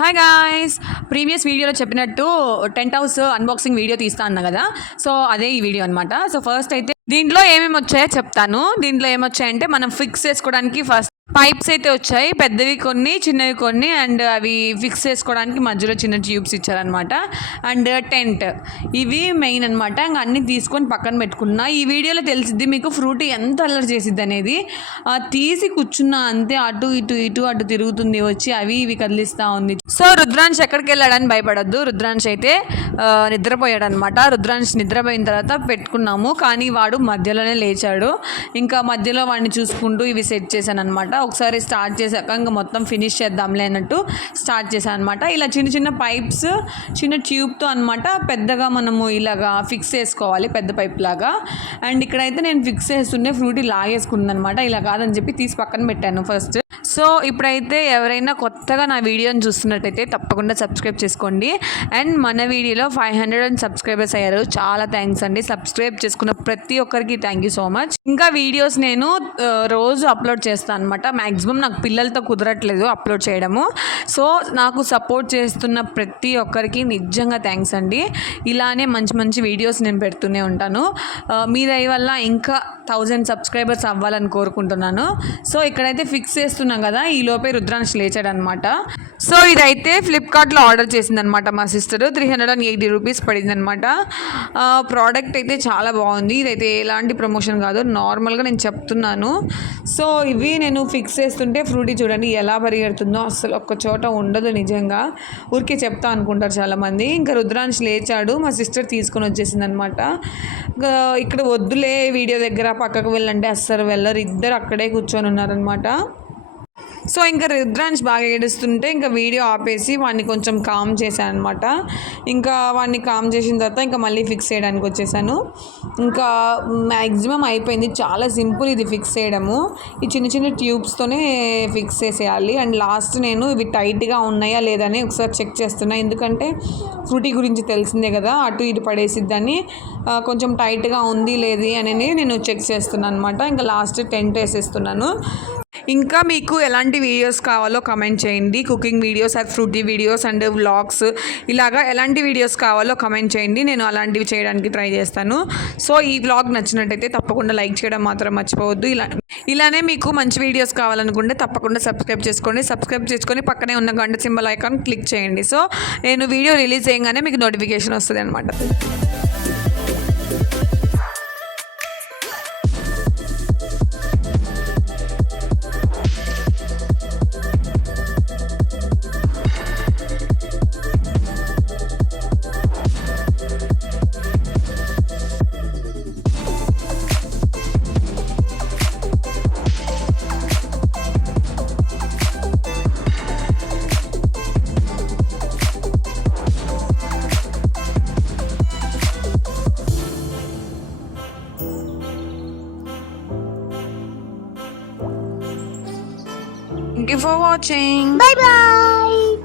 Hi guys, previous వీడియోలో చెప్పినట్టు tent house unboxing video తీస్తా అన్నా కదా. సో అదే ఈ వీడియో అనమాట. సో ఫస్ట్ అయితే దీంట్లో ఏమేమి వచ్చాయో చెప్తాను. దీంట్లో ఏమొచ్చాయంటే మనం ఫిక్స్ చేసుకోవడానికి ఫస్ట్ పైప్స్ అయితే వచ్చాయి, పెద్దవి కొన్ని చిన్నవి కొన్ని, అండ్ అవి ఫిక్స్ చేసుకోవడానికి మధ్యలో చిన్న ట్యూబ్స్ ఇచ్చారనమాట. అండ్ టెంట్, ఇవి మెయిన్ అనమాట. ఇంకా అన్నీ తీసుకొని పక్కన పెట్టుకున్నా. ఈ వీడియోలో తెలిసిద్ది మీకు ఫ్రూటీ ఎంత అల్లరి చేసిద్ది అనేది. తీసి కూర్చున్నా అంతే, అటు అటు తిరుగుతుంది వచ్చి, అవి ఇవి కదిలిస్తూ ఉంది. సో రుద్రాంశ్ ఎక్కడికి వెళ్ళాడని భయపడద్దు. రుద్రాంశ్ అయితే నిద్రపోయాడు అనమాట. రుద్రాంశ్ నిద్రపోయిన తర్వాత పెట్టుకున్నాము, కానీ వాడు మధ్యలోనే లేచాడు. ఇంకా మధ్యలో వాడిని చూసుకుంటూ ఇవి సెట్ చేశాను అనమాట. ఒకసారి స్టార్ట్ చేశాక ఇంకా మొత్తం ఫినిష్ చేద్దాంలే అన్నట్టు స్టార్ట్ చేశాను అనమాట. ఇలా చిన్న చిన్న పైప్స్ చిన్న ట్యూబ్తో అనమాట పెద్దగా మనము ఇలాగా ఫిక్స్ చేసుకోవాలి, పెద్ద పైప్ లాగా. అండ్ ఇక్కడైతే నేను ఫిక్స్ చేస్తుండే ఫ్రూటీ లాగేసుకున్నాను అనమాట. ఇలా కాదని చెప్పి తీసి పక్కన పెట్టాను ఫస్ట్. సో ఇప్పుడైతే ఎవరైనా కొత్తగా నా వీడియోని చూస్తున్నట్టయితే తప్పకుండా సబ్స్క్రైబ్ చేసుకోండి. అండ్ మన వీడియోలో 500 సబ్స్క్రైబర్స్ అయ్యారు. చాలా థ్యాంక్స్ అండి. సబ్స్క్రైబ్ చేసుకున్న ప్రతి ఒక్కరికి థ్యాంక్ యూ సో మచ్. ఇంకా వీడియోస్ నేను రోజు అప్లోడ్ చేస్తాను అనమాట. మ్యాక్సిమం నాకు పిల్లలతో కుదరట్లేదు అప్లోడ్ చేయడము. సో నాకు సపోర్ట్ చేస్తున్న ప్రతి ఒక్కరికి నిజంగా థ్యాంక్స్ అండి. ఇలానే మంచి మంచి వీడియోస్ నేను పెడుతూనే ఉంటాను. మీ దయ వల్ల ఇంకా 1000 సబ్స్క్రైబర్స్ అవ్వాలని కోరుకుంటున్నాను. సో ఇక్కడైతే ఫిక్స్ చేస్తున్నాం కదా, ఈ లోపే రుద్రాంశ్ లేచాడనమాట. సో ఇదైతే ఫ్లిప్కార్ట్లో ఆర్డర్ చేసిందనమాట మా సిస్టర్. 380 రూపీస్ పడిందనమాట. ప్రోడక్ట్ అయితే చాలా బాగుంది. ఇదైతే ఎలాంటి ప్రమోషన్ కాదు, నార్మల్గా నేను చెప్తున్నాను. సో ఇవి నేను ఫిక్స్ చేస్తుంటే ఫ్రూటీ చూడండి ఎలా పరిగెడుతుందో, అసలు ఒక్క చోట ఉండదు. నిజంగా ఊరికే చెప్తా అనుకుంటారు చాలామంది. ఇంకా రుద్రాంశ్ లేచాడు, మా సిస్టర్ తీసుకొని వచ్చేసింది అనమాట. ఇక్కడ వద్దులే వీడియో దగ్గర పక్కకు వెళ్ళంటే అస్సలు వెళ్ళరు, ఇద్దరు అక్కడే కూర్చొని ఉన్నారనమాట. సో ఇంకా రుద్రాంశ్ బాగా ఏడుస్తుంటే ఇంకా వీడియో ఆపేసి వాడిని కొంచెం కామ్ చేశాను అనమాట. ఇంకా వాడిని కామ్ చేసిన తర్వాత ఇంకా మళ్ళీ ఫిక్స్ చేయడానికి వచ్చేసాను. ఇంకా మ్యాక్సిమం అయిపోయింది. చాలా సింపుల్ ఇది ఫిక్స్ చేయడము. ఈ చిన్న చిన్న ట్యూబ్స్తోనే ఫిక్స్ చేసేయాలి. అండ్ లాస్ట్ నేను ఇవి టైట్గా ఉన్నాయా లేదని ఒకసారి చెక్ చేస్తున్నా. ఎందుకంటే ఫ్రూటీ గురించి తెలిసిందే కదా, అటు ఇటు పడేసిద్దని కొంచెం టైట్గా ఉంది లేదు అని నేను చెక్ చేస్తున్నాను అనమాట. ఇంకా లాస్ట్ టెంట్ వేసేస్తున్నాను. ఇంకా మీకు ఎలాంటి వీడియోస్ కావాలో కమెంట్ చేయండి. Cooking videos, fruity videos and vlogs, ఇలాగా ఎలాంటి వీడియోస్ కావాలో కమెంట్ చేయండి. నేను అలాంటివి చేయడానికి ట్రై చేస్తాను. సో ఈ వ్లాగ్ నచ్చినట్టయితే తప్పకుండా లైక్ చేయడం మాత్రం మర్చిపోవద్దు. ఇలానే మీకు మంచి వీడియోస్ కావాలనుకుంటే తప్పకుండా సబ్స్క్రైబ్ చేసుకోండి. సబ్స్క్రైబ్ చేసుకొని పక్కనే ఉన్న గంట సింబల్ ఐకాన్ క్లిక్ చేయండి. సో నేను వీడియో రిలీజ్ చేయగానే మీకు నోటిఫికేషన్ వస్తుంది అనమాట. Thank you for watching. Bye bye.